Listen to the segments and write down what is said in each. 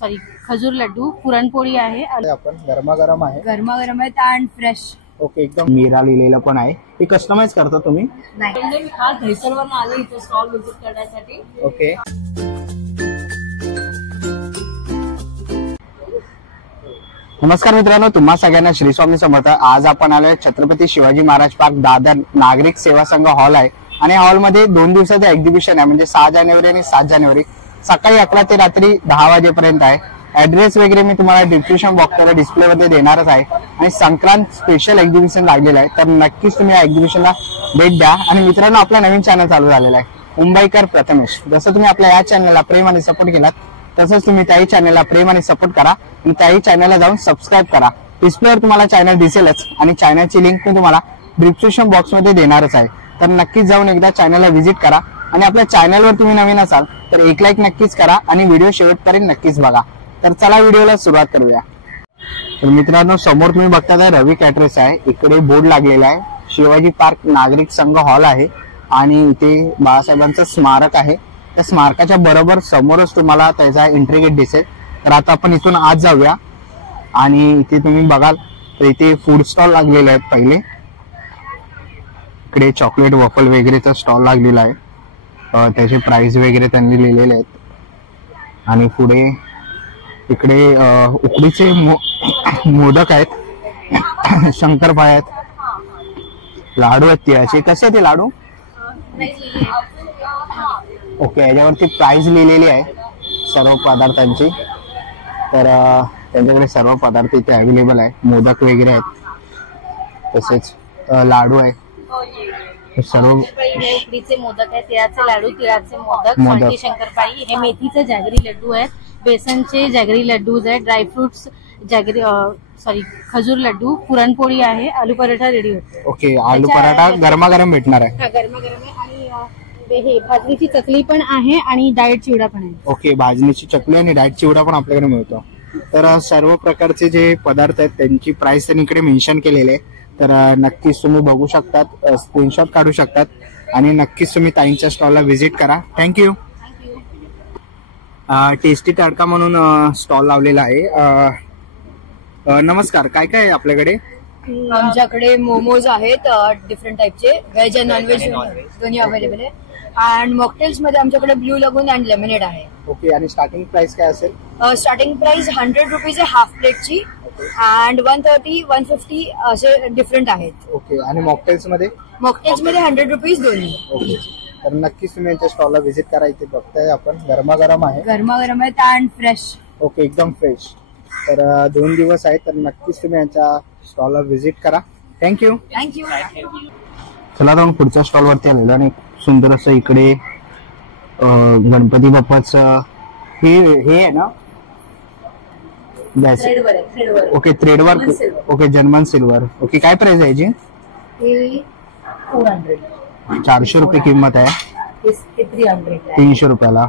Sorry खजूर लड्डू, पुरणपोळी आहे. आपण गरमागरम आहे, गरमागरम आहेत अँड फ्रेश. ओके, एकदम मीरा लिहिलेलं पण आहे. हे कस्टमाइज करता तुम्ही? नाही, मी खास दहिसरवरून आले इथे स्टॉल व्हिजिट करण्यासाठी. ओके. नमस्कार मित्रांनो, तुम्हा सगळ्यांना श्री स्वामी समर्थ. आज आपण आलोय छत्रपती शिवाजी महाराज पार्क दादर, नागरिक सेवा संघ हॉल आहे आणि हॉलमध्ये 2 दिवसाचं एक्झिबिशन आहे, म्हणजे 6 जानेवारी आणि 7 जानेवारी सकाळी 11 ते रात्री 10 वाजेपर्यंत आहे. ऍड्रेस वगैरे मी तुम्हाला डिस्क्रिप्शन बॉक्सला डिस्प्ले मध्ये देणारच आहे. आणि संक्रांत स्पेशल एक्झिबिशन लागलेलं आहे, तर नक्कीच तुम्ही या एक्झिबिशनला भेट द्या. आणि मित्रांनो, आपला नवीन चॅनल चालू झालेला आहे मुंबईकर प्रथमेश. जसं तुम्ही आपल्या या चॅनलला प्रेम आणि सपोर्ट केलात, तसंच तुम्ही त्याही चॅनलला प्रेम आणि सपोर्ट करा आणि त्याही चॅनलला जाऊन सबस्क्राईब करा. डिस्प्लेवर तुम्हाला चॅनल दिसेलच आणि चॅनलची लिंक मी तुम्हाला डिस्क्रिप्शन बॉक्स मध्ये देणारच आहे. तर नक्कीच जाऊन एकदा चॅनलला व्हिजिट करा. आणि आपल्या चॅनलवर तुम्ही नवीन असाल तर एक लाईक नक्कीच करा आणि व्हिडिओ शेवटपर्यंत नक्कीच बघा. तर चला व्हिडिओला सुरुवात करूया. तर मित्रांनो, समोर तुम्ही बघता रवी कॅटरर्स आहे. इकडे बोर्ड लागलेला आहे, शिवाजी पार्क नागरिक संघ हॉल आहे आणि इथे बाळासाहेबांचं स्मारक आहे. त्या स्मारकाच्या बरोबर समोरच तुम्हाला त्याचा एंट्री गेट दिसेल. तर आता आपण इथून आत जाऊया आणि इथे तुम्ही बघाल तर इथे फूड स्टॉल लागलेले आहेत. पहिले इकडे चॉकलेट वॉफल वगैरेचा स्टॉल लागलेला आहे, त्याचे प्राइस वगैरे त्यांनी लिहिलेले आहेत. आणि पुढे इकडे उकडीचे मोदक आहेत, शंकरपाळे आहेत, लाडू आहेत तिळाचे. कसे आहेत ते लाडू? ओके, याच्यावरती प्राइस लिहिलेली आहे सर्व पदार्थांची. तर त्यांच्याकडे सर्व पदार्थ इथे अवेलेबल आहे. मोदक वगैरे आहेत, तसेच लाडू आहे. सर्व उकडीचे मोदक आहेत, तिळाचे लाडू, तिळाचे मोदक, शंकरपाळी. हे मेथीचे जॅगरी लड्डू आहेत, बेसनचे जॅगरी लड्डूज आहेत, ड्रायफ्रुट्स जॅगरी सॉरी खजूर लड्डू, पुरणपोळी आहे, आलू पराठा रेडी होतो. ओके, आलू पराठा गरमागरम भेटणार आहे. गरमागरम आहे. आणि हे भाजणीची चकली पण आहे आणि डाएट चिवडा पण आहे. ओके, भाजणीची चकली आणि डाएट चिवडा पण आपल्याकडे मिळतो. तर सर्व प्रकारचे जे पदार्थ आहेत त्यांची प्राइस त्यांनी इकडे मेन्शन केलेले आहे. तर नक्कीच तुम्ही बघू शकतात, स्क्रीनशॉट काढू शकतात आणि नक्कीच तुम्ही ताईंच्या स्टॉलला व्हिजिट करा. थँक्यू. टेस्टी तडका म्हणून स्टॉल लावलेला आहे. नमस्कार, काय काय आहे आपल्याकडे? आमच्याकडे मोमोज आहेत डिफरंट टाइपचे, व्हेज आणि नॉनव्हेज दोन्ही अवेलेबल आहे. आणि मॉकटेल्स मध्ये आमच्याकडे ब्लू लगून अँड लेमनेड आहे. ओके, आणि स्टार्टिंग प्राइस काय असेल? स्टार्टिंग प्राइस 100 रुपीज आहे हाफ प्लेटची, अँड 130, 150 असे डिफरंट आहेत. ओके, आणि मॉकटेल्स मध्ये? मॉकटेल्स मध्ये 100 रुपीज दोन्ही. ओके, तर नक्कीच तुम्ही यांच्या स्टॉलला व्हिजिट करा. इथे बघताय आपण गरमागरम आहे, गरमागरम आहेत अँड फ्रेश. ओके, एकदम फ्रेश. तर 2 दिवस आहेत, तर नक्कीच तुम्ही यांच्या स्टॉलला व्हिजिट करा. थँक्यू. चला आता पुढच्या स्टॉल वरती आलेलो आणि सुंदर असं इकडे गणपती बाप्पाचं हे आहे ना, okay, thread work. Okay, German silver. Okay, काय प्राइस आहे याची? 400 रुपये किंमत आहे. 300 रुपयाला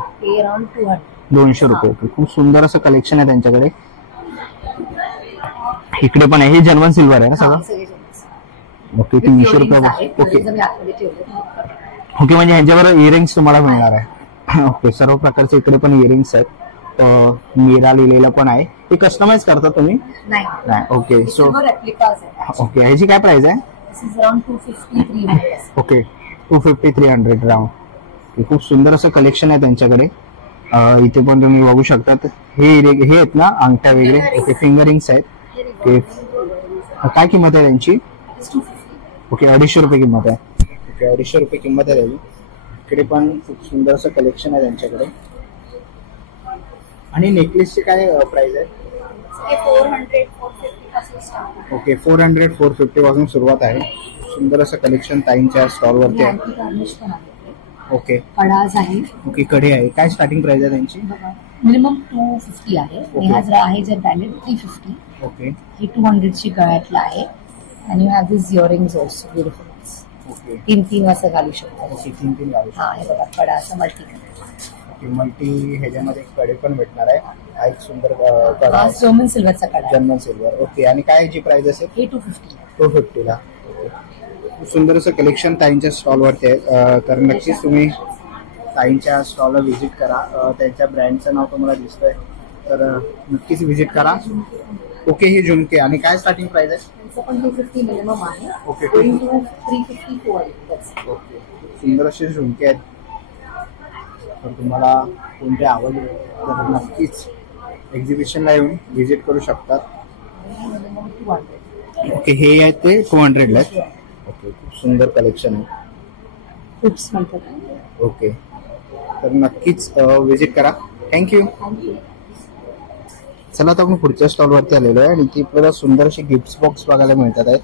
200 रुपये. खूप सुंदर असं कलेक्शन आहे त्यांच्याकडे. इकडे पण आहे, हे जर्मन सिल्वर आहे ना सगळं? ओके, 300 रुपये. ओके ओके, म्हणजे ह्यांच्यावर इयरिंग्स तुम्हाला मिळणार आहे. ओके, सर्व प्रकारचे इकडे पण इयरिंग्स आहेत. मीरा लिहिलेलं पण आहे. हे कस्टमाइज करता तुम्ही? नाही. ओके, सो ओके, ह्याची काय प्राइस आहे? Okay, 250-300 round. खूप सुंदर असं कलेक्शन आहे त्यांच्याकडे. इथे पण तुम्ही बघू शकतात. हे आहेत ना अंगठ्या वगैरे. ओके, फिंगरिंग्स आहेत. ओके, काय किंमत आहे त्यांची? ओके, 250 रुपये किंमत आहे. ओके, 250 रुपये किंमत आहे त्याची. इकडे पण खूप सुंदर असं कलेक्शन आहे त्यांच्याकडे. आणि नेकलेसची काय प्राइस आहे? 400-450 ओके, 400-450 पासून सुरुवात आहे. सुंदर असं कलेक्शन ताईंच्या स्टॉल वरती आहे. ओके, कडाज आहे. ओके, कडे आहे. काय स्टार्टिंग प्राइस आहे त्यांची? मिनिमम 250 आहे. आहे जर ब्रँडेड 350. ओके, हे 200 ची गळ्यातला आहे. आणि you have this earrings also beautiful. Okay, 3 असं घालू शकतो. ओके, 3 घालू शकतो. हा, हे बघा, कडा असं मल्टी. ओके, मल्टी ह्याच्यामध्ये कडे पण भेटणार आहे. हा एक सुंदर कडा, जर्मन सिल्वरचा कडा, जर्मन सिल्वर. ओके, आणि काय याची प्राइस असेल? हे 250 ला. सुंदर असं कलेक्शन ताईंच्या स्टॉल वरती आहे. तर नक्कीच तुम्ही ताईंच्या स्टॉलला व्हिजिट करा. त्यांच्या ब्रँडचं नाव तुम्हाला दिसतंय. तर नक्कीच विजिट करा. ओके, हे झुमके आणि काय स्टार्टिंग प्राइस आहे? पण 250 मिनिमम आहे. ओके, 354. ओके. सुंदर असे झुमके आहेत. तर तुम्हाला कोणते आवडले तर नक्कीच एक्झिबिशनला येऊन व्हिजिट करू शकतात. ओके, हे आहेत ते 200 ला आहेत. ओके, खूप सुंदर कलेक्शन आहे. हुप्स म्हणतात. ओके, तर नक्कीच व्हिजिट करा. थँक्यू. चला तर आपण पुढच्या स्टॉलवरती आलेलो आहे आणि ती आपल्याला सुंदर अशी गिफ्ट बॉक्स बघायला मिळतात आहेत.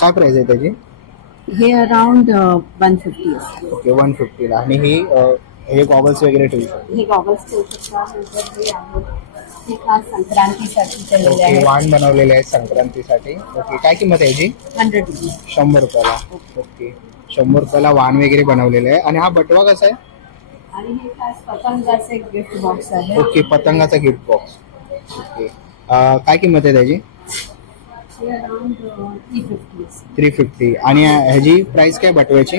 काय प्राइस आहे त्याची? हे अराउंड 150. ओके, 150 ला. आणि हे गॉगल्स वगैरे ठेवू शकतो. हे गॉगल्स ठेवू शकता. हे खास संक्रांतीसाठी केलेले आहे. वाण बनवलेले आहेत संक्रांतीसाठी. ओके, काय किंमत आहे याची? 100 रुपीज. 100 रुपयाला. ओके, 100 रुपयाला वाण वगैरे बनवलेलं आहे. आणि हा बटवा कसा आहे? आणि हे खास पतंगाचे गिफ्ट बॉक्स आहे. ओके, पतंगाचा गिफ्ट बॉक्स. ओके, काय किंमत आहे त्याची? 350. आणि ह्याची प्राइस काय बटव्याची?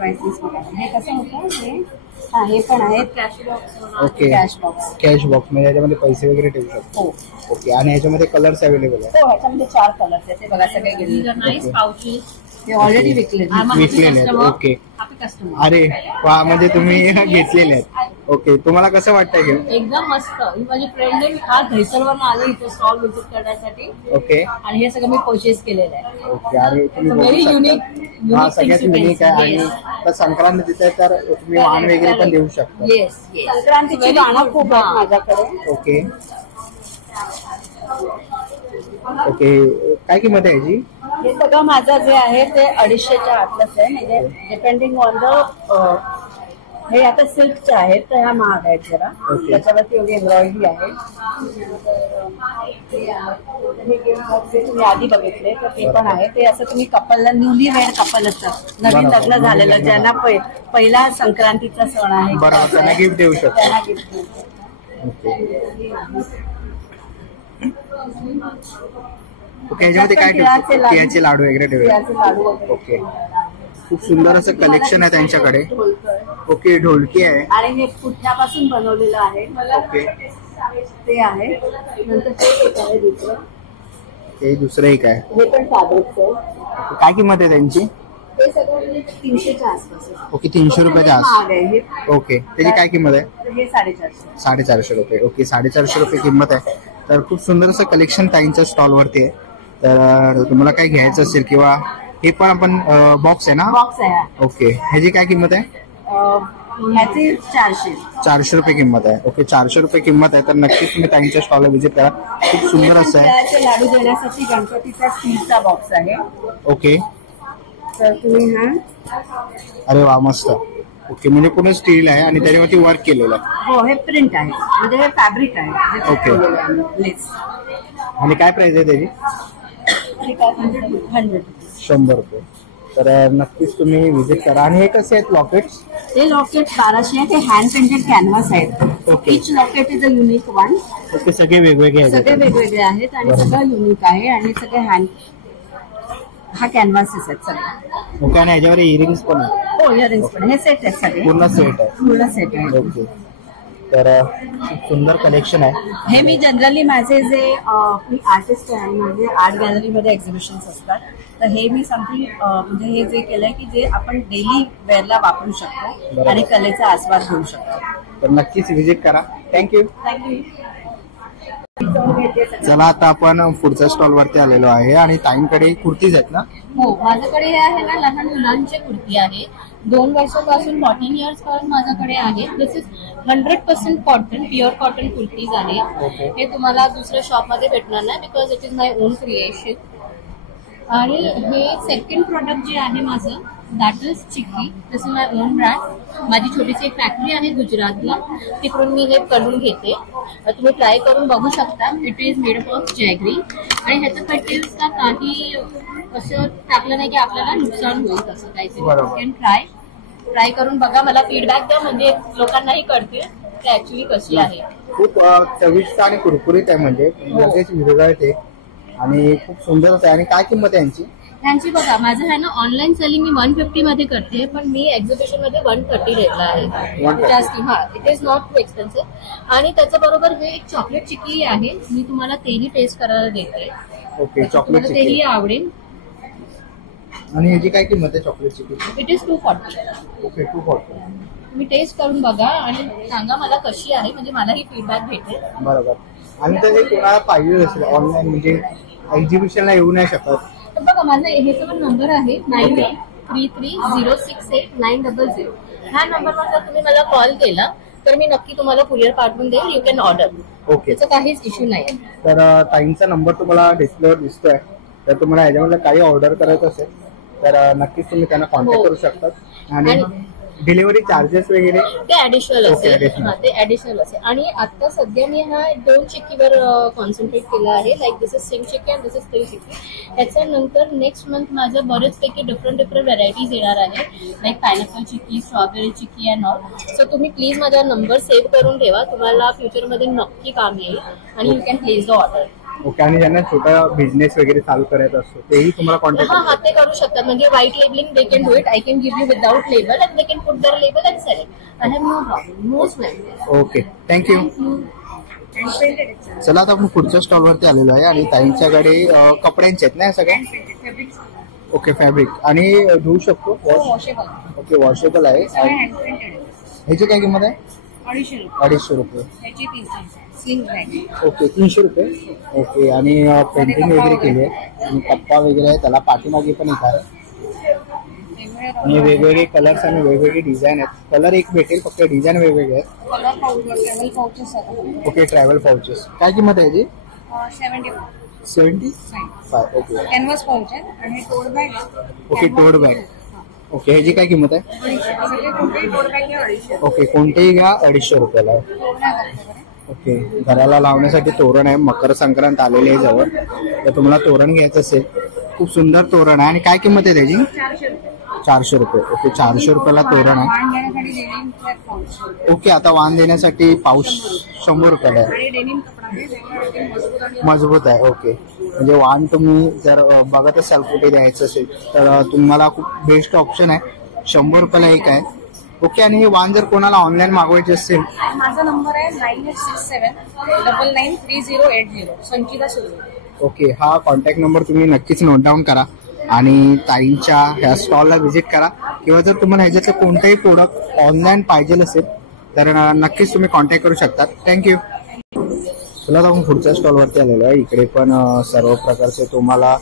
हे कसं होतं हे पण आहेत cash box. Okay, cash box म्हणजे याच्यामध्ये पैसे वगैरे ठेवू शकतो. ओके, आणि ह्याच्यामध्ये कलर्स अवेलेबल आहे? हो, ह्याच्यामध्ये 4 कलर्स आहेत. बघा सगळे ऑलरेडी विकलेले. ओके, अरे वा, म्हणजे तुम्ही घेतलेले आहेत. ओके, तुम्हाला कसं वाटतंय घेऊन? एकदम मस्त. ही माझी फ्रेंड आहे. मी खास दहिसरवरून आले इथे स्टॉल व्हिजिट करण्यासाठी. ओके, आणि हे सगळं मी परचेस केलेलं आहे. ओके, आणि व्हेरी युनिक. हा, सगळ्यात युनिक आहे. आणि तर संक्रांत तिथे तर तुम्ही वाण वगैरे पण देऊ शकता. येस, संक्रांतीची वाणं खूप आहेत माझ्याकडे. ओके, ओके, काय किंमत आहे याची? हे सगळं माझं जे आहे ते 250च्या आतलंच आहे. म्हणजे डिपेंडिंग ऑन द हे आता सिल्कच्या आहेत तर ह्या महाग आहेत जरा. त्याच्यावरती एवढी एम्ब्रॉयडरी आहे. हे गिफ्ट बॉक्स तुम्ही आधी बघितले तर ते पण आहे. ते असं तुम्ही कपलला, न्यूली वेड कपल असतं, नवीन लग्न झालेलं, ज्यांना पहिला संक्रांतीचा सण आहे, बरोबर, त्यांना गिफ्ट देऊ शकतो. त्यांना गिफ्ट. ओके, ह्याच्यामध्ये काय ठेवतो? तिळाचे लाडू वगैरे ठेवले. ओके, खूप सुंदर असं कलेक्शन आहे त्यांच्याकडे. ओके, ढोलकी आहे. आणि हे पुठ्यापासून बनवलेलं आहे. ओके, ते आहे. नंतर ते एक आहे दुसरं. ते दुसरं एक आहे. हे पण फॅब्रिक्स आहे. काय किंमत आहे त्यांची? ते सगळं 300च्या आसपास. ओके, 300 रुपयाच्या आसपास. ओके, त्याची काय किंमत आहे? हे 450. 450 रुपये. ओके, 450 रुपये किंमत आहे. तर खूप सुंदर असं कलेक्शन ताईंच्या स्टॉलवरती आहे. तर तुम्हाला काय घ्यायचं असेल किंवा हे पण आपण बॉक्स आहे ना? बॉक्स आहे. ओके, ह्याची काय किंमत आहे? ह्याची 400. 400 रुपये किंमत आहे. ओके, 400 रुपये किंमत आहे. तर नक्कीच तुम्ही ताईंच्या स्टॉलला व्हिजिट करा. खूप सुंदर असं आहे. लाडू देण्यासाठी गणपतीचा स्टीलचा बॉक्स आहे. ओके, तर तुम्ही हा. अरे वा, मस्त. ओके, म्हणजे पूर्ण स्टील आहे आणि त्याच्यावरती वर्क केलेलं आहे. हो, हे प्रिंट आहे, म्हणजे हे फॅब्रिक आहे. ओके, लेस. आणि काय प्राइस आहे त्याची? 100 रुपये. तर नक्कीच तुम्ही व्हिजिट करा. आणि हे कसे आहेत लॉकेट्स? हे लॉकेट 1200 आहेत. हे हँड पेंटेड कॅनव्हास आहेत. Okay, each locket is a unique one. Okay, सगळे वेगवेगळे आहेत. सगळे वेगवेगळे आहेत आणि सगळं युनिक आहे. आणि सगळे हँड, हा कॅनव्हासेस आहेत सगळे. ओके, आणि ह्याच्यावर इयरिंग्स पण आहेत? हो, इयरिंग्स पण. हे सेट आहेत सगळे, पूर्ण सेट आहे. पूर्ण सेट आहे. ओके, तर खूप सुंदर कलेक्शन आहे. हे मी जनरली माझे जे मी आर्टिस्ट आहे, माझे आर्ट गॅलरीमध्ये एक्झिबिशन्स असतात, तर हे मी समथिंग म्हणजे हे जे केलंय की जे आपण डेली वेअरला वापरू शकतो आणि कलेचा आस्वाद घेऊ शकतो. तर नक्कीच व्हिजिट करा. थँक्यू. थँक्यू. चला, आता आपण पुढच्या स्टॉल वरती आलेलो आहे आणि ताईंकडे कुर्तीज आहेत ना? हो, माझ्याकडे हे आहे ना लहान मुलांचे कुर्ती आहे. 2 वर्षापासून 14 इयर्स पर्यंत माझ्याकडे आहे. This is 100% cotton, pure cotton kurtis आहे. हे तुम्हाला दुसऱ्या शॉप मध्ये भेटणार नाही because it is my own creation. आणि हे सेकंड प्रोडक्ट जे आहे माझं, that is chikki. This is my own brand. माझी छोटीशी एक फॅक्टरी आहे गुजरातला, तिकडून मी हे करून घेते. तुम्ही ट्राय करून बघू शकता. It is made up of jaggery. आणि ह्याचं पॅकेज का काही असं टाकलं नाही की आपल्याला नुकसान होईल तसं काहीतरी. ट्राय करून बघा, मला फीडबॅक द्या, म्हणजे लोकांनाही कळते की ऍक्च्युली कशी आहे. खूप चविष्ट आणि कुरकुरीत आहे, म्हणजे लगेच विरघळते आणि खूप सुंदर आहे. आणि काय किंमत आहे यांची? ह्यांची बघा, माझं आहे ना ऑनलाईन सेलिंग मी 150 मध्ये करते, पण मी एक्झिबिशन मध्ये 130 घेतला आहे. 130. जास्ती, हा, it is not too expensive. आणि त्याच्या बरोबर हे एक चॉकलेट चिक्की आहे, मी तुम्हाला तेही टेस्ट करायला देते. ओके, चॉकलेट तुम्हाला तेही चिक्की. आवडेल. आणि ह्याची काय किंमत आहे चॉकलेट चिक्कीची? It is 240. ओके, 240. तुम्ही टेस्ट करून बघा आणि सांगा मला कशी आहे, म्हणजे मलाही फीडबॅक भेटेल. बरोबर. आणि तर हे कोणाला पाहिजे असेल ऑनलाईन, म्हणजे एक्झिबिशनला येऊ नाही शकत, तर बघा, माझा ह्याचा पण नंबर आहे 9833066900. ह्या नंबरवर जर तुम्ही मला कॉल केला तर मी नक्की तुम्हाला कुरिअर पाठवून देईल. You can order. ओके. त्याचा काहीच इश्यू नाही. तर ताईंचा नंबर तुम्हाला डिस्प्लेवर दिसतोय. तर तुम्हाला ह्याच्यामध्ये काही ऑर्डर करायचं असेल तर नक्कीच तुम्ही त्यांना कॉन्टॅक्ट करू शकता. आणि डिलिव्हरी चार्जेस वगैरे ते ऍडिशनल Okay, असेल. additional. हा, ते ऍडिशनल असेल. आणि आता सध्या मी हा 2 चिक्कीवर कॉन्सन्ट्रेट केला आहे. लाईक दिस इज सिंग चिक्की अँड दिस इज तिळ चिक्की. त्याच्यानंतर नेक्स्ट मंथ माझं बरेचपैकी डिफरंट व्हरायटीज येणार आहे, like pineapple chikki, strawberry chikki and all. So तुम्ही प्लीज माझा नंबर सेव्ह करून ठेवा, तुम्हाला फ्युचरमध्ये नक्की काम येईल आणि you can place the order. Okay. आणि ज्यांना छोटा बिझनेस वगैरे चालू करायचा असतो तेही तुम्हाला कॉन्टॅक्ट हा हा, ते करू शकतात. म्हणजे white labelling they can do it. I can give you without label and they can put their label and sell it. I have no problem. Most welcome. Okay, thank you. चला आता आपण पुढच्या स्टॉलवरती आलेलो आहे आणि ताईंच्याकडे कपड्यांचे आहेत ना सगळ्या. Okay, fabric. आणि धुवू शकतो? वॉशेबल. ओके, वॉशेबल आहे. ह्याची काय किंमत आहे? 250 रुपये. ओके, 300 रुपये. ओके. आणि पेंटिंग वगैरे केली आहे आणि कप्पा वगैरे आहे, त्याला पाठीमागे पण एक आहे. आणि वेगवेगळे कलर्स आणि वेगवेगळे डिझाईन आहेत. कलर एक भेटेल, फक्त डिझाईन वेगवेगळे आहेत. Okay, travel pouches. काय किंमत आहे याची? 75. ओके. कॅनव्हास पाऊच आहे आणि टोट बॅग. ओके, टोट बॅग. ओके, ह्याची काय किंमत आहे? ओके, कोणतेही घ्या 250 रुपयाला आहे. ओके. घराला लावण्यासाठी तोरण आहे. मकर संक्रांत आलेली आहे जवळ, तर तुम्हाला तोरण घ्यायचं असेल, खूप सुंदर तोरण आहे. आणि काय किंमत आहे त्याची? 400 रुपये. ओके, 400 रुपयाला तोरण आहे. ओके. आता वाण देण्यासाठी पाऊस 100 रुपयाला आहे. मजबूत आहे. ओके. म्हणजे वाण तुम्ही जर बघत असाल कुठे द्यायचं असेल तर तुम्हाला खूप बेस्ट ऑप्शन आहे. 100 रुपयाला एक आहे. ओके. आणि हे वाण जर कोणाला ऑनलाईन मागवायचे असेल, माझा नंबर आहे 9867993080. संचिता सुरू. ओके. हा कॉन्टॅक्ट नंबर तुम्ही नक्कीच नोट डाऊन करा आणि ताईंच्या ह्या स्टॉलला व्हिजिट करा. किंवा जर तुम्हाला ह्याच्याचं कोणतंही प्रोडक्ट ऑनलाईन पाहिजे असेल तर नक्कीच तुम्ही कॉन्टॅक्ट करू शकता. थँक्यू. चला आता आपण पुढच्या स्टॉलवरती आलेलो आहे. इकडे पण सर्व प्रकारचे तुम्हाला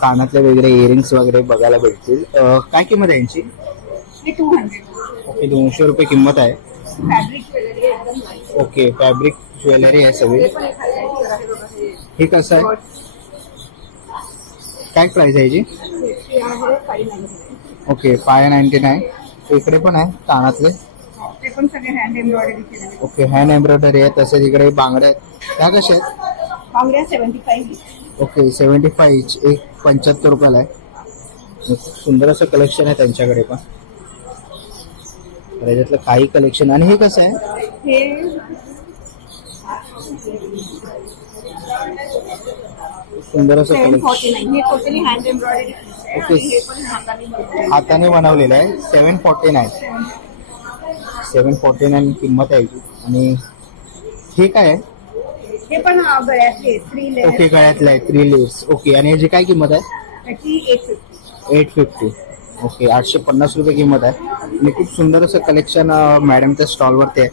कानातले वगैरे इयरिंग्स वगैरे बघायला भेटतील. काय किंमत आहे यांची? 200. ओके, 200 रुपये किंमत आहे. फॅब्रिक ज्वेलरी एकदम nice. ओके, फॅब्रिक ज्वेलरी आहे सगळी. हे कसं आहे? काय प्राइस आहे याची? ओके, 599. इकडे पण आहे कानातले. ते पण सगळे हँड एम्ब्रॉयडरी केलेले. ओके, हँड एम्ब्रॉयडरी आहे. तसेच इकडे बांगड्या आहेत. त्या कशा आहेत? बांगड्या 75. Okay, 75 inch. एक 75 रुपयाला आहे. सुंदर असं कलेक्शन आहे त्यांच्याकडे पण. त्याच्यातलं काही कलेक्शन. आणि हे कसं आहे? हे सुंदर असं 749. कलेक्शन. हे टोटली हँड एम्ब्रॉयडरी आहे. ओके. आणि हे पण हाताने बनवलेलं आहे. 749. 749 किंमत आहे याची. आणि हे काय आहे? हे पण गळ्यातले 3 लेअर. ओके, गळ्यातलं आहे 3 लेयर्स. ओके. आणि याची काय किंमत आहे? त्याची 850. 850. ओके, 850 रुपये किंमत आहे. आणि खूप सुंदर असं कलेक्शन मॅडमच्या स्टॉलवरती आहे.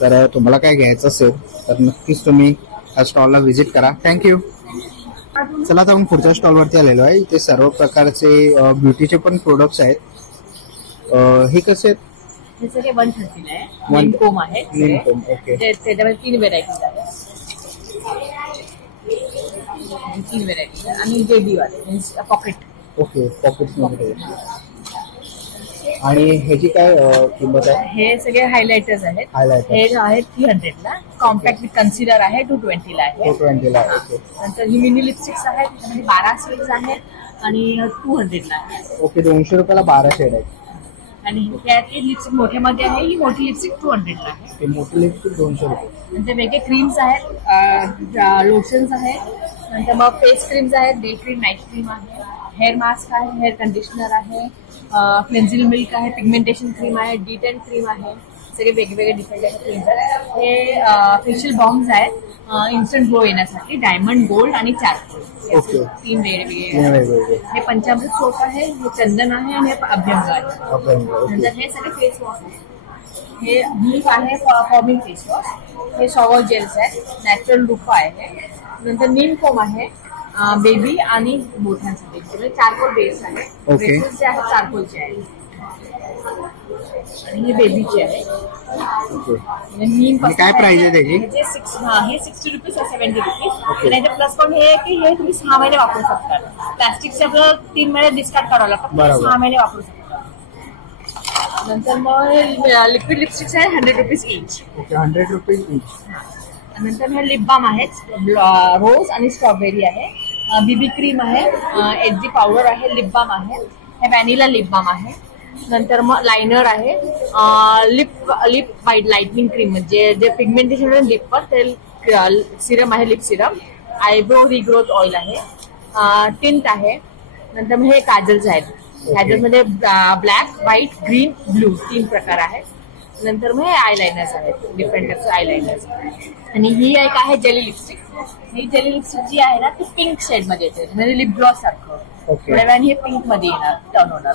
तर तुम्हाला काय घ्यायचं असेल तर नक्कीच तुम्ही या स्टॉलला व्हिजिट करा. थँक्यू. चला आता आपण पुढच्या स्टॉलवरती आलेलो आहे. इथे सर्व प्रकारचे ब्युटीचे पण प्रोडक्ट्स आहेत. हे कसे आहेत? हे सगळे 130 आहे. नेमकोम आहे. नेमकोम. ओके. त्याच्यामध्ये 3 व्हेरायटीज आहेत. 3 व्हेरायटीज आणि बेबी वाले पॉकेट. ओके, पॉकेट्स मध्ये. आणि ह्याची काय किंमत आहे? हे सगळे हायलायटर्स आहेत. हायलायटर. हे आहे 300 ला. कॉम्पॅक्ट विथ कन्सिलर आहे 220 ला आहे. 220 ला. ओके. नंतर ही मिनी लिपस्टिक्स आहेत. त्याच्यामध्ये 12 शेड्स आहेत आणि 200 ला आहे. ओके, 200 रुपयाला 12 शेड आहेत. आणि ह्यातली लिपस्टिक मोठ्यामध्ये आहे, ही मोठी लिपस्टिक 200 ला आहे. ते मोठी लिपस्टिक 200 रुपये. नंतर वेगळे क्रीम्स आहेत, लोशन्स आहेत, नंतर मग फेस क्रीम्स आहेत, डे क्रीम, नाईट क्रीम आहे, हेअर मास्क आहे, हेअर कंडिशनर आहे, क्लेन्झिंग मिल्क आहे, पिगमेंटेशन क्रीम आहे, D10 क्रीम आहे, सगळे वेगवेगळे डिफरंट क्रीम्स आहेत. हे फेशियल बॉम्ब्स आहेत इन्स्टंट ग्लो येण्यासाठी, डायमंड, गोल्ड आणि चारकोल, ओके. 3 वेगवेगळे. हे पंचामृत सोप आहे, हे चंदन आहे आणि हे अभ्यंग आहे. नंतर हे सगळे फेस वॉश आहे. हे नीम आहे फॉर्मिंग फेस वॉश, हे शॉवर जेल्स आहे, नॅचरल लुफा आहे, नंतर नीम फोम आहे बेबी आणि मोठ्यांसाठी, चारकोल बेस आहे, बेसेस जे आहे चारकोलचे आहे आणि हे बेबीचे आहे. काय प्राइस आहे त्याची? हे 60 रुपीज आहे, 70 रुपीज. आणि प्लस पॉईंट हे की हे तुम्ही 6 महिने वापरू शकता. प्लास्टिकचे आपलं 3 महिने डिस्कार्ड करावं लागतं, 6 महिने वापरू शकता. नंतर मग लिक्विड लिपस्टिक्स आहे 100 रुपीज इच. 100 rupees each. नंतर हे लिप बाम आहेत, रोज आणि स्ट्रॉबेरी आहे, बीबी क्रीम आहे, HD पावडर आहे, लिप बाम आहे, हे व्हॅनिला लिप बाम आहे. नंतर मग लायनर आहे, लिप व्हाईट लाइटनिंग क्रीम म्हणजे जे पिगमेंटेशन लिपवर ते सिरम आहे, lip Serum, eyebrow regrowth oil आहे, टिंट आहे. नंतर मग हे काजल्स आहेत, काजलमध्ये ब्लॅक, व्हाईट, ग्रीन, ब्लू 3 प्रकार आहेत. नंतर मग हे आयलाइनर्स आहेत, डिफरंट टाइप्स आयलाइनर्स. आणि ही एक आहे जेली लिपस्टिक. ही जेली लिपस्टिक जी आहे ना ती पिंक शेड मध्ये येते, म्हणजे लिप ग्लॉस सारखं. थोड्या वेळाने हे पिंक मध्ये येणार, टर्न होणार.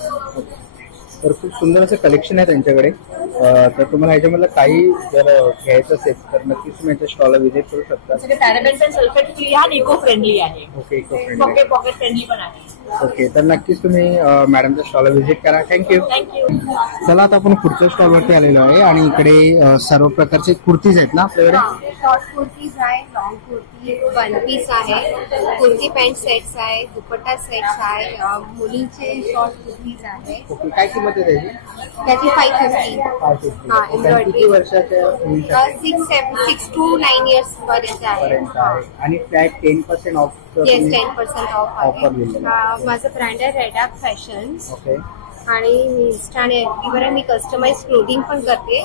तर खूप सुंदर असं कलेक्शन आहे त्यांच्याकडे. तर तुम्हाला ह्याच्यामधलं काही जर घ्यायचं असेल तर नक्कीच तुम्ही याच्या स्टॉलला व्हिजिट करू शकता. पॅराबेन्स आणि सल्फेट फ्री आणि इको फ्रेंडली आहे. Okay, eco friendly, pocket friendly पण आहे. ओके, तर नक्कीच तुम्ही मॅडमच्या स्टॉलला व्हिजिट करा. थँक्यू. चला आता आपण पुढच्या स्टॉलवरती आलेलो आहे आणि इकडे सर्व प्रकारचे कुर्तीज आहेत ना आपल्याकडे? शॉर्ट कुर्तीज आहे, लॉंग कुर्ती, वन पीस आहे, कुर्ती पॅन्ट सेट्स आहे, दुपट्टा सेट्स आहे, मुलींचे शॉर्ट कुर्तीज आहे. ओके, काय किंमत आहे त्याची 550. हा, एम्ब्रॉयडरी. किती वर्षाच्या? 6 to 9 इयर्स पर्यंत आहे. आणि flat 10% of? Yes, 10% of offer आहे. दिलेलं आहे. माझं ब्रँड आहे रेडॅप फॅशन्स. ओके. आणि मी इन्स्टा आणि एफबीवर मी कस्टमाइज क्लोथिंग पण करते,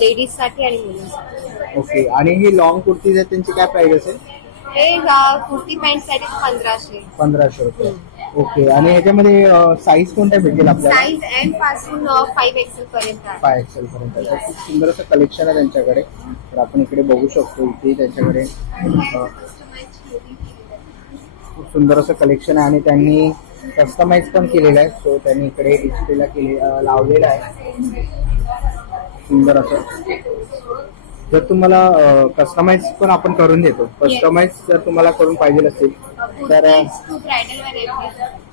लेडीज साठी आणि मुलांसाठी. ओके, आणि ही लॉंग कुर्तीज आहेत त्यांची काय प्राइस असेल? हे कुर्ती पॅन्ट साठी 1500 रुपये. ओके, आणि ह्याच्यामध्ये साईज कोणत्या भेटेल आपल्याला? साईज एम पासून 5XL पर्यंत आहे. 5XL पर्यंत. खूप सुंदर असं कलेक्शन आहे त्यांच्याकडे. तर आपण इकडे बघू शकतो, इथे त्यांच्याकडे खूप सुंदर असं कलेक्शन आहे आणि त्यांनी कस्टमाइज पण केलेलं आहे. सो त्यांनी इकडे डिस्प्लेला लावलेलं आहे सुंदर असं. जर तुम्हाला कस्टमाइज पण आपण करून देतो, कस्टमाइज जर तुम्हाला करून पाहिजे असेल तर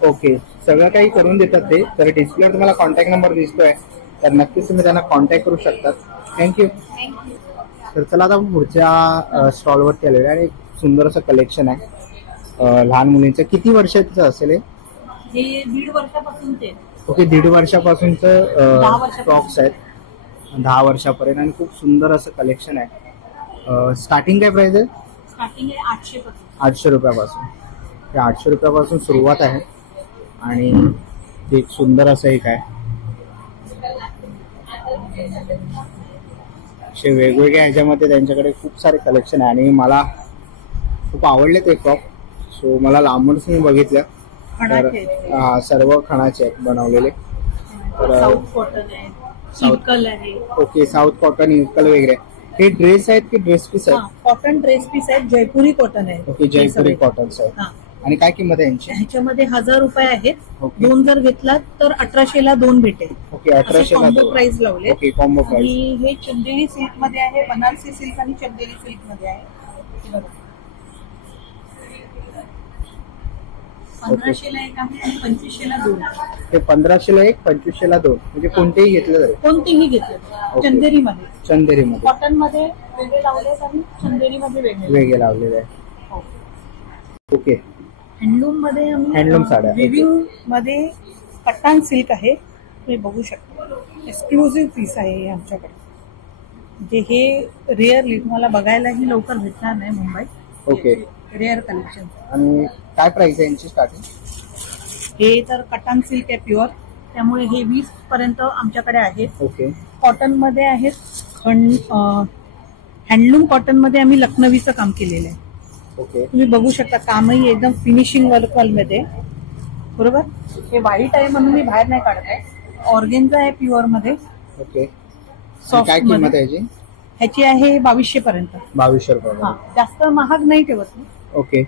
ओके, सगळं काही करून देतात ते. तर डिस्प्लेवर तुम्हाला कॉन्टॅक्ट नंबर दिसतोय, तर नक्कीच तुम्ही त्यांना कॉन्टॅक्ट करू शकतात. थँक्यू. तर चला आता पुढच्या स्टॉलवरती आलेलं आहे आणि सुंदर असं कलेक्शन आहे लहान मुलींचं. किती वर्षाचं असेल हे? 1.5 वर्षापासून ते. ओके, 1.5 वर्षापासूनचं स्टॉक्स आहेत, 10 वर्षापर्यंत. आणि खूप सुंदर असं कलेक्शन आहे. स्टार्टिंग काय प्राइस आहे? स्टार्टिंग आहे 800 पासून. 800 रुपयापासून. ते 800 रुपयापासून सुरुवात आहे आणि एक सुंदर असं एक आहे. असे वेगवेगळ्या ह्याच्यामध्ये त्यांच्याकडे खूप सारे कलेक्शन आहे आणि मला खूप आवडले ते टॉप. सो मला लांबूनच मी बघितलं तर सर्व खणाचे आहेत बनवलेले. तर साऊथ कॉटन आहे, इरकल आहे. ओके, साऊथ कॉटन, इरकल वगैरे. हे ड्रेस आहेत की ड्रेस पीस आहेत? कॉटन ड्रेस पीस आहेत, जयपुरी कॉटन आहे. ओके, जयपुरी कॉटन आहेत. आणि काय किंमत आहे यांची? ह्याच्यामध्ये 1000 रुपये आहेत. 2 जर घेतलात तर 1800ला 2 भेटेल. ओके, 1800ला कॉम्बो प्राइस लावले. Okay, combo price. आणि हे चंदेरी सिल्क मध्ये आहे, बनारसी सिल्क आणि चंदेरी सिल्क मध्ये आहे. 1500ला एक आहे आणि 2500ला 2. हे 1500ला 1, 2500ला 2. म्हणजे कोणतेही घेतलं तरी? कोणतेही घेतलं. चंदेरी मध्ये, चंदेरी मध्ये, कॉटन मध्ये वेगळे लावले आणि चंदेरी मध्ये वेगळे लावलेले आहे. ओके. हँडलूम मध्ये हँडलूम साड्या, विविंग मध्ये कट्टान सिल्क आहे, तुम्ही बघू शकता. एक्सक्लुझिव्ह पीस आहे हे आमच्याकडे. म्हणजे हे रेअरली तुम्हाला बघायलाही लवकर भेटणार नाही मुंबईत. Okay, rare collection. आणि काय प्राइस आहे यांची स्टार्टिंग? हे तर कटान सिल्क आहे प्युअर, त्यामुळे हे 20 पर्यंत आमच्याकडे आहेत. ओके. कॉटन मध्ये आहेत हँडलूम कॉटन मध्ये आम्ही लखनवीचं काम केलेलं आहे. ओके. तुम्ही बघू शकता कामही एकदम फिनिशिंग वर्क मध्ये. बरोबर. हे व्हाईट आहे म्हणून मी बाहेर नाही काढत आहे. ऑर्गेन्झा आहे प्युअर मध्ये. ओके. सॉफ्ट काय किंमत मध्ये. आहे याची? ह्याची आहे 2200 पर्यंत. 2200 रुपये. हा, जास्त महाग नाही ठेवत मी. ओके.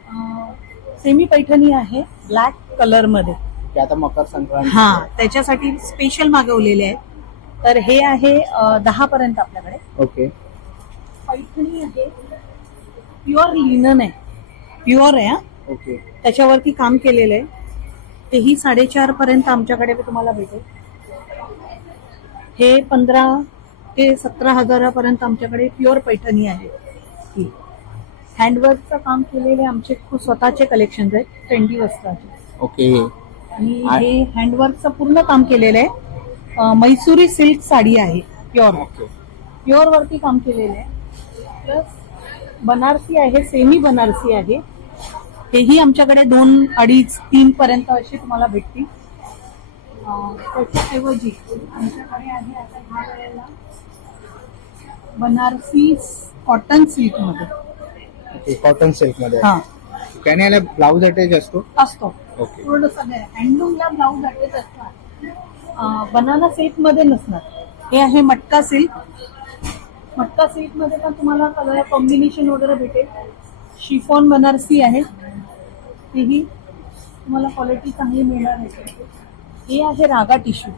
सेमी पैठणी आहे ब्लॅक कलर मध्ये. आता मकर संक्रांत. हा, त्याच्यासाठी स्पेशल मागवलेले आहे. तर हे आहे 10 पर्यंत आपल्याकडे. ओके. पैठणी आहे प्युअर लिनन आहे. प्युअर आहे. ओके. त्याच्यावरती काम केलेलं आहे. तेही 4.5 पर्यंत आमच्याकडे तुम्हाला भेटेल. हे 15 ते 17 हजारापर्यंत आमच्याकडे प्युअर पैठणी आहे. हँडवर्कचं काम केलेले आमचे खूप स्वतःचे कलेक्शन आहेत ट्रेंडी वस्त्राचे. ओके. आणि हे हँडवर्कचं पूर्ण काम केलेलं आहे. मैसुरी सिल्क साडी आहे प्युअर. प्युअर वरती काम केलेलं आहे. प्लस बनारसी आहे, सेमी बनारसी आहे. हेही आमच्याकडे 2, 2.5, 3 पर्यंत अशी तुम्हाला भेटतील. त्याच्याऐवजी आमच्याकडे आहे आता ह्या वेळेला बनारसी कॉटन सिल्क मध्ये. कॉटन सिल्क मध्ये. हा, त्याने याला ब्लाऊज अटॅच असतो. ओके. पूर्ण सगळे हँडलूमला ब्लाऊज अटॅच असणार. बनाना सिल्क मध्ये नसणार. हे आहे मटका सिल्क. मटका सिल्क मध्ये पण तुम्हाला कलर कॉम्बिनेशन वगैरे भेटेल. शिफॉन बनारसी आहे. तेही तुम्हाला क्वालिटी चांगली मिळणार आहे. हे आहे रागा टिश्यू.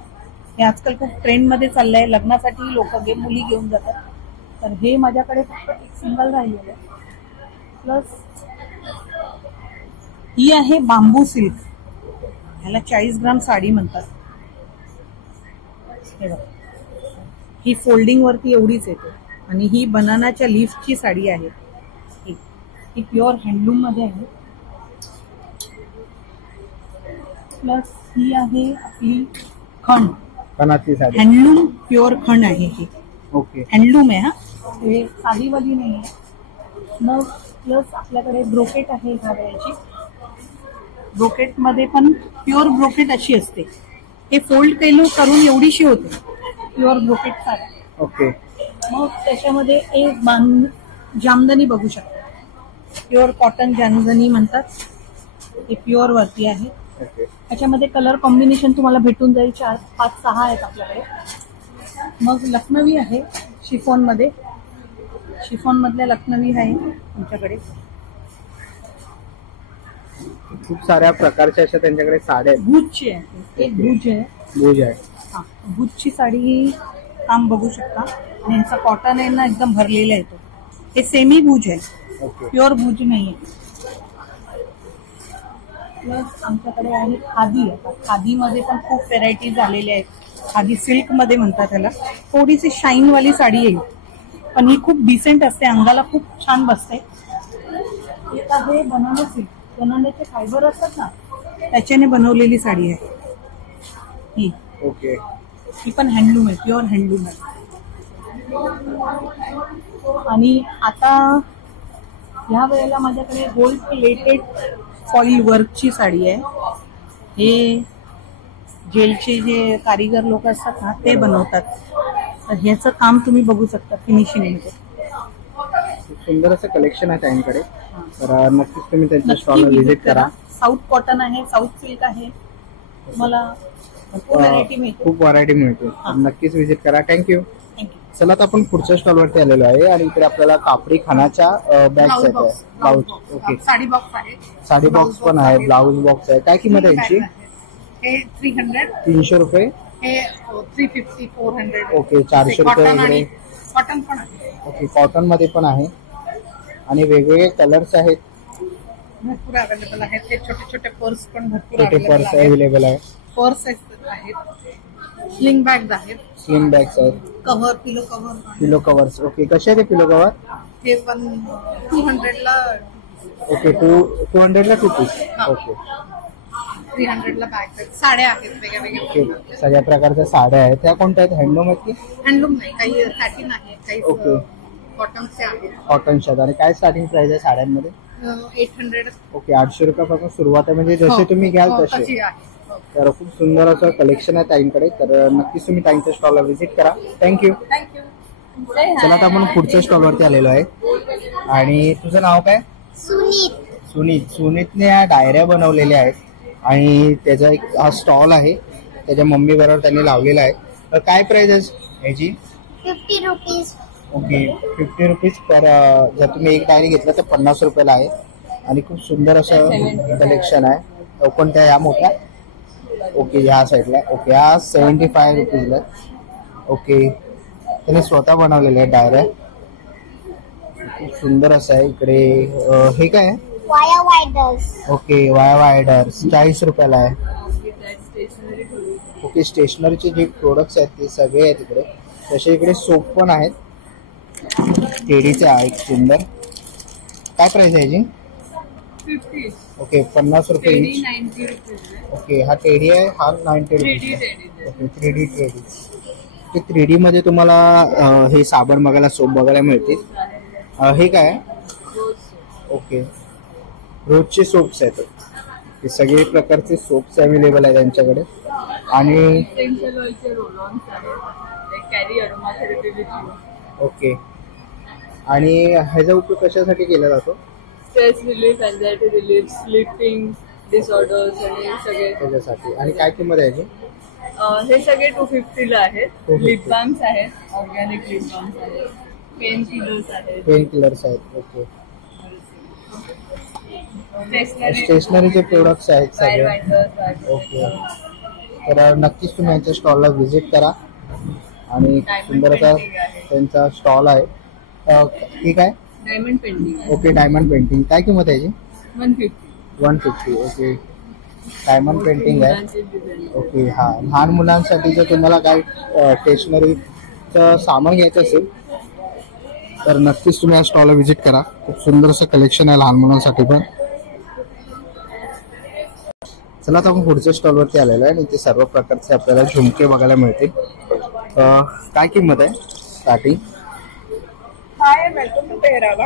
हे आजकाल खूप ट्रेंड मध्ये चाललंय. लग्नासाठी लोक मुली घेऊन जातात. तर हे माझ्याकडे फक्त एक सिंगल राहिलेलं आहे. प्लस ही आहे बांबू सिल्क. ह्याला 40 ग्राम साडी म्हणतात. हे बघा, ही फोल्डिंग वरती एवढीच येते. आणि ही बनानाच्या लीफची साडी आहे. ही प्युअर हँडलूम मध्ये आहे. प्लस ही आहे आपली खण. खणाची साडी. हँडलूम प्युअर खण आहे ही. ओके. हँडलूम आहे. हा, हे साधीवाली नाही आहे. मग प्लस आपल्याकडे ब्रोकेट आहे ह्या वेळेची. ब्रोकेट मध्ये पण प्युअर ब्रोकेट अशी असते. हे फोल्ड करून एवढीशी होते प्युअर ब्रोकेट साडी. ओके. मग त्याच्यामध्ये एक जामदनी बघू शकता. प्युअर कॉटन जामदनी म्हणतात. हे प्युअर वरती आहे. ओके. त्याच्यामध्ये कलर कॉम्बिनेशन तुम्हाला भेटून जाईल. 4, 5, 6 आहेत आपल्याकडे. मग लखनवी आहे शिफॉन मध्ये. शिफॉन मधल्या लखनवी आहे आमच्याकडे. खूप साऱ्या प्रकारच्या अशा त्यांच्याकडे साड्या आहेत. भूजची आहे. एक भूज आहे. भूज आहे. हा, भूजची साडी काम बघू शकता. आणि यांचा कॉटन आहे ना एकदम भरलेला येतो. हे सेमी भूज आहे. ओके. प्युअर भूज नाहीये. प्लस आमच्याकडे आहे खादी. आता खादीमध्ये पण खूप व्हेरायटीज आलेल्या आहेत. खादी सिल्क मध्ये म्हणतात त्याला. थोडीशी शाईन वाली साडी येईल पण ही खूप डिसेंट असते. अंगाला खूप छान बसते. एक आहे बनाना सिल्क. बनानाचे फायबर असतात ना त्याच्याने बनवलेली साडी आहे ही. ओके. ही पण हँडलूम आहे. प्युअर हँडलूम आहे. आणि आता ह्या वेळेला माझ्याकडे गोल्ड प्लेटेड फॉईल वर्कची साडी आहे. हे जेलचे जे कारीगर लोक असतात ना ते बनवतात. तर ह्याचं काम तुम्ही बघू शकता फिनिशिंग मध्ये. सुंदर असं कलेक्शन आहे त्यांच्याकडे. तर नक्कीच तुम्ही त्यांच्या स्टॉलला व्हिजिट करा. साऊथ कॉटन आहे. साऊथ सिल्क आहे. तुम्हाला भरपूर व्हरायटी मिळते. खूप व्हरायटी मिळते. नक्कीच व्हिजिट करा. थँक्यू. थँक्यू. चला आता आपण पुढच्या स्टॉलवरती आलेलो आहे आणि इकडे आपल्याला कापडी खानाच्या बॅग्स आहेत. ब्लाऊज. ओके. साडी बॉक्स आहे. साडी बॉक्स पण आहे. ब्लाऊज बॉक्स आहे. काय किंमत आहे यांची? हे 300. 300 रुपये. हे 350, 400. ओके. 400 रुपये वगैरे. कॉटन पण आहे. ओके. कॉटन मध्ये पण आहे आणि वेगवेगळे कलर्स आहेत. भरपूर अवेलेबल आहेत. हे छोटे छोटे पर्स पण भरपूर छोटे पर्स अवेलेबल आहे. पर्स आहेत. स्लिंग बॅग्स आहेत. स्लिम बॅग्स आहेत. कव्हर, पिलो कव्हर. पिलो कव्हर्स. ओके. कसे आहे ते पिलो कव्हर? हे पण 200 ला. ओके. 200 ला 2 पीस. ओके. 300 ला बॅग. साड्या आहेत वेगळ्या ओके. वेगळ्या. सगळ्या प्रकारच्या साड्या आहेत. त्या कोणत्या आहेत? हँडलूम आहेत की? हँडलूम नाही. काही सॅटिन आहे. काही ओके. कॉटनचे आहेत. कॉटनच्या. आणि काय स्टार्टिंग प्राइस आहे साड्यांमध्ये? 800. ओके. 800 रुपयापासून सुरुवात आहे. म्हणजे जसे तुम्ही घ्याल तसे. तशी आहे. तर खूप सुंदर असं कलेक्शन आहे ताईंकडे, तर नक्कीच तुम्ही ताईंच्या स्टॉलला व्हिजिट करा. थँक्यू. चला आता आपण पुढच्या स्टॉलवरती आलेलो आहे. आणि तुझं नाव काय? सुनीतने या डायऱ्या बनवलेल्या आहेत आणि त्याचा एक हा स्टॉल आहे, त्याच्या मम्मी बरोबर त्यांनी लावलेला आहे. तर काय प्राइस आहे याची? 50 रुपीज. Okay, 50 rupees per. जर तुम्ही एक डायरी घेतला तर 50 रुपयाला आहे. आणि खूप सुंदर असं कलेक्शन आहे. कोणत्या या मोठ्या? ओके, ह्या साईडला. ओके, हा 75 रुपीजला. ओके, त्याने स्वतः बनवलेले आहे डायऱ्या. खूप सुंदर असं आहे. इकडे हे काय आहे? वाया वायडर्स. ओके, वाया वायडर्स 40 रुपयाला आहे. ओके, स्टेशनरीचे जे प्रोडक्ट्स आहेत ते सगळे आहेत इकडे. तसे इकडे सोप पण आहेत. टेडीचे आहे एक सुंदर. काय प्राइस आहे याची? 50. ओके, 50 रुपये टेडी each. 90 रुपीज आहे. ओके, हा टेडी आहे, हा 90 3D रुपये. टेडी आहे. Okay, 3D teddy. ते 3D मध्ये तुम्हाला हे साबण बघायला, सोप बघायला मिळतील. हे काय आहे? ओके, रोजचे सोप्स आहेत. हे सगळे प्रकारचे सोप्स अवेलेबल आहेत त्यांच्याकडे. आणि एसेन्शियल ऑइलचे रोल-ऑन्स आहेत. Carry aroma therapy with you. Okay, आणि ह्याचा उपयोग कशासाठी केला जातो? Stress relief, anxiety relief, sleeping disorders आणि सगळे. त्याच्यासाठी. आणि काय किंमत आहे याची? हे सगळे 250 ला आहेत. 250. लिप बाम्स आहेत, ऑर्गॅनिक लिप बाम्स आहेत, पेन किलर्स आहेत, पेन किलर्स आहेत. ओके, स्टेशनरी, स्टेशनरीचे प्रोडक्ट्स आहेत सगळे. वायडर्स. ओके, तर नक्कीच तुम्ही यांच्या स्टॉलला व्हिजिट करा. आणि सुंदर असा त्यांचा स्टॉल आहे. ठीक आहे. Diamond painting. Okay, diamond painting काय किंमत आहे याची? 150. 150. ओके, डायमंड पेंटिंग आहे. ओके, हा लहान मुलांसाठी जर तुम्हाला काय स्टेशनरीचं सामान घ्यायचं असेल तर नक्कीच तुम्ही या स्टॉलला व्हिजिट करा. खूप सुंदर असं कलेक्शन आहे लहान मुलांसाठी पण. चला आता आपण पुढच्या स्टॉलवरती आलेलो आहे आणि ते सर्व प्रकारचे आपल्याला झुमके बघायला मिळतील. काय किंमत आहे starting? Hi, welcome to Pehrava.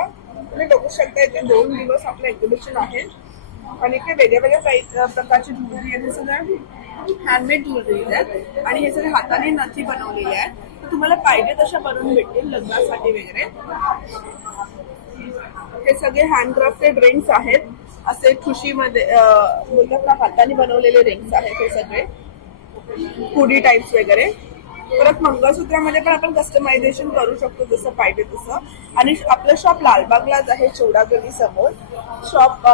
तुम्ही बघू शकता इथे 2 दिवस आपलं एक्झिबिशन आहे आणि इथे वेगळ्या वेगळ्या प्रकारची ज्वेलरी आहे. हे सगळं हँडमेड ज्वेलरी आहेत आणि हे सगळे हाताने नथी बनवलेले आहेत. तर तुम्हाला पाहिजे तशा बनवून भेटतील लग्नासाठी वगैरे. हे सगळे हँडक्राफ्टेड रिंग्स आहेत. असे ठुशीमध्ये बोलतात ना, हाताने बनवलेले रिंग्स आहेत हे सगळे, हुडी टाइप्स वगैरे. परत मंगळसूत्रामध्ये पण आपण कस्टमायझेशन करू शकतो जसं पाहिजे तसं. आणि आपलं शॉप लालबागलाच आहे, चौडा गली समोर. शॉप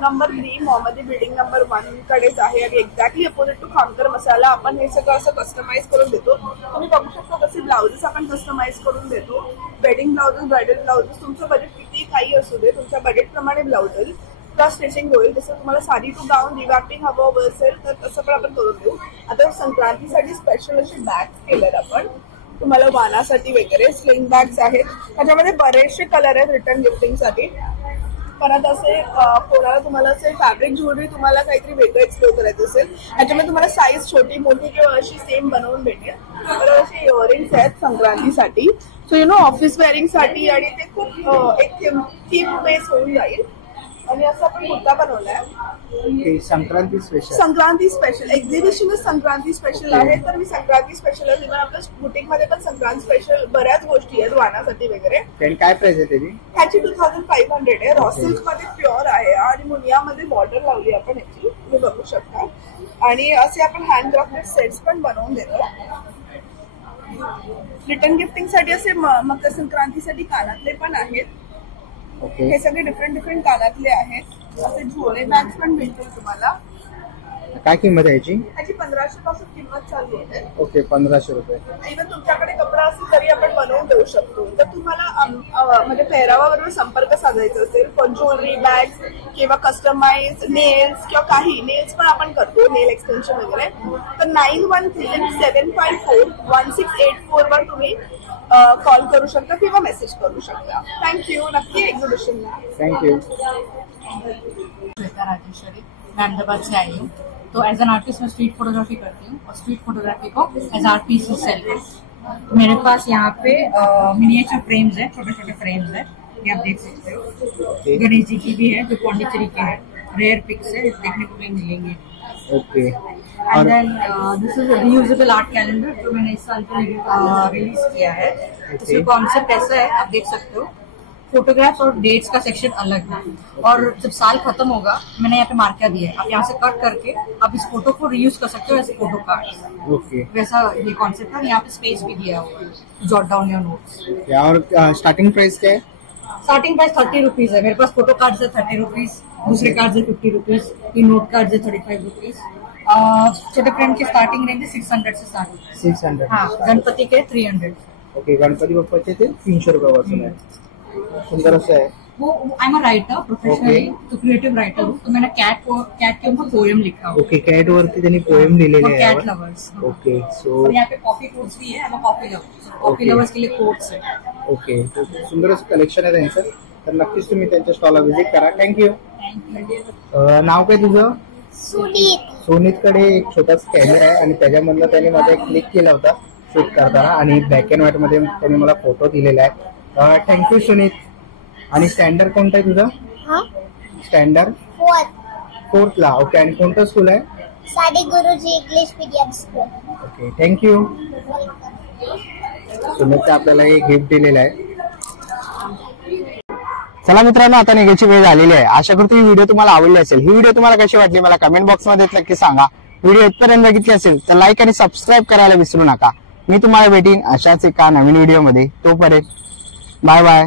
नंबर 3 मोहम्मदी बिल्डिंग नंबर 1 कडेच आहे आणि एक्झॅक्टली अपोजिट टू खामकर मसाला. आपण हे सगळं असं कस्टमाइज करून देतो. तुम्ही बघू शकता कसे ब्लाउजेस आपण कस्टमाइज करून देतो. वेडिंग ब्लाउजेस, ब्रायडल ब्लाउजेस, तुमचं बजेट किती काही असू दे, तुमच्या बजेटप्रमाणे ब्लाउज प्लस स्टिचिंग होईल. जसं तुम्हाला साडी टू गाऊन रिवॅपिंग हवं असेल तर तसं पण आपण करून देऊ. आता संक्रांतीसाठी स्पेशल अशी बॅग्स केल्यात आपण तुम्हाला वानासाठी वगैरे. स्लिंग बॅग्स आहेत, त्याच्यामध्ये बरेचसे कलर आहेत रिटर्न गिफ्टिंगसाठी. परत असे कोणाला तुम्हाला असे फॅब्रिक ज्वेलरी तुम्हाला काहीतरी वेगळं एक्सप्लोर करायचं असेल, त्याच्यामध्ये तुम्हाला साईज छोटी मोठी किंवा अशी सेम बनवून भेटेल. तर असे इयरिंग्स आहेत संक्रांतीसाठी. सो यु नो ऑफिस वेअरिंगसाठी आणि ते खूप एक थीम बेस होऊन जाईल. आणि असं आपण कुर्ता बनवलाय Sankranti special. Sankranti special exhibition Sankranti special आहे. तर मी संक्रांती स्पेशल आहे. इव्हन आपल्या बुटीक मध्ये पण संक्रांती स्पेशल बऱ्याच गोष्टी आहेत वाणासाठी वगैरे. काय प्राइस आहे त्याची? ह्याची 2500 आहे. रॉ सिल्क मध्ये प्युअर आहे आणि मुनियामध्ये बॉर्डर लावली आपण ह्याची, तुम्ही बघू शकता. आणि असे आपण हँडक्राफ्टेड सेट्स पण बनवून देतो. रिटर्न गिफ्टिंग साठी असे मकर संक्रांतीसाठी कानातले पण आहेत. हे सगळे डिफरंट कानातले आहेत. असे झोले बॅग्स पण भेटतील तुम्हाला. काय किंमत आहे याची? ह्याची 1500 पासून किंमत चालू आहे. ओके, 1500 रुपये. इव्हन तुमच्याकडे कपडा असेल तरी आपण बनवून देऊ शकतो. तर तुम्हाला म्हणजे पेहरावाबरोबर संपर्क साधायचा असेल फॉर ज्वेलरी, बॅग्स किंवा कस्टमाइज नेल्स किंवा काही नेल्स पण आपण करतो, नेल एक्सटेन्शन वगैरे. तर 9137541684 वर तुम्ही कॉल करू शकता किंवा मेसेज करू शकता. थँक्यू. नक्की एक्झिबिशनला. थँक्यू. श्वेता राजेश्वरी, मैं अहमदाबाद से आई हूँ. तो एज एन आर्टिस्ट मैं स्ट्रीट फोटोग्राफी करती हूँ और स्ट्रीट फोटोग्राफी को एज आर्ट पीस सेल करती हूँ. मेरे पास यहाँ पे मिनिएचर फ्रेम्स है, छोटे छोटे फ्रेम्स है, ये आप देख सकते हो. गणेश जी की भी है जो पौंडीचेरी के है. रेयर पिक्स है, देखने को भी मिलेंगे. Okay, and then this is reusable art calendar जो मैंने इस साल के लिए रिलीज किया है। इसमें कॉन्सेप्ट ऐसा है, आप देख सकते हो, फोटोग्राफ्स और डेट्स का सेक्शन अलग है, और जब साल खत्म होगा मैंने यहाँ पे मार्कर दिया है, आप यहाँ से कट करके आप इस फोटो को रीयूज कर सकते हो एज फोटो कार्ड। ओके, वैसा ये कॉन्सेप्ट है। यहाँ पे स्पेस भी दिया हुआ है, जॉट डाउन योर नोट्स। और स्टार्टिंग प्राइस क्या है? स्टार्टिंग प्राइस 30 रुपीज है। मेरे पास फोटो कार्ड है 30 रुपीज, दूसरे कार्ड है 50 रुपीज, ये नोट कार्ड है 35 रुपीज। छोटे फ्रेम की स्टार्टिंग रेंज 600 से स्टार्ट होती है। 600। हाँ, गणपति के 300। ओके, गणपती बाप्पाचे ते 300 रुपयापासून आहे। सुंदर असं आहे। वो आई एम अ राइटर प्रोफेशनली, तो क्रिएटिव राइटर हूँ, तो मैंने कैट के ऊपर पोएम लिखा हुआ। ओके, कॅट वरती त्यांनी पोएम लिहिलेले आहे। Cat lovers. ओके, सो और यहाँ पे कॉफी कोट्स भी है, I am a coffee lover, coffee lovers के लिए कोट्स है। ओके, तर सुंदर असं कलेक्शन आहे त्यांचं, तर नक्कीच तुम्ही त्यांच्या स्टॉलला व्हिजिट करा। थँक्यू। नाव काय तुझं? सोनीतकडे एक छोटासा कॅमेरा आहे आणि त्याच्यामधनं त्याने माझा एक क्लिक केला होता शूट करताना, आणि ब्लॅक अँड व्हाईट मध्ये त्याने मला फोटो दिलेला आहे। थँक्यू सुनीत। आणि स्टँडर्ड कोणतं आहे तुझं? स्टँडर्ड 4th ला। ओके, आणि कोणतं स्कूल आहे? Sadi Guruji English medium school. Okay, thank you. सुनीतने आपल्याला हे गिफ्ट दिलेलं आहे। चला मित्रांनो, आता निघायची वेळ झालेली आहे। आशा करतो ही व्हिडिओ तुम्हाला आवडली असेल। ही व्हिडिओ तुम्हाला कशी वाटली मला कमेंट बॉक्स मध्ये नक्की सांगा। व्हिडिओ इथपर्यंत बघितली असेल तर लाईक आणि सबस्क्राईब करायला विसरू नका। मी तुम्हाला भेटीन अशाच एका नवीन व्हिडिओ मध्ये। तोपर्यंत बाय बाय।